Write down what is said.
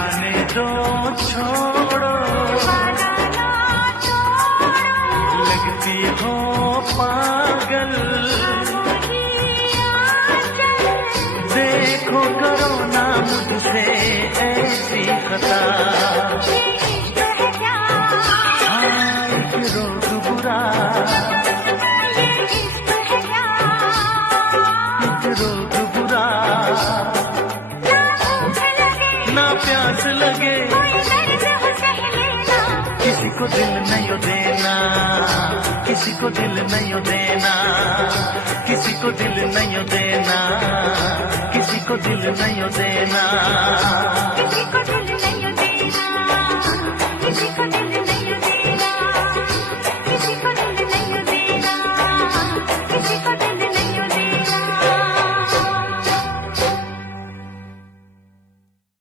जाने दो छोड़ो, लगती हो पागल, देखो करो ना मुझसे ऐसी खता। हाँ एक रोग बुरा, एक रोग बुरा, ना प्यास लगे, किसी को दिल नहीं देना, किसी को दिल नहीं देना, किसी को दिल नहीं देना, किसी को दिल नहीं देना।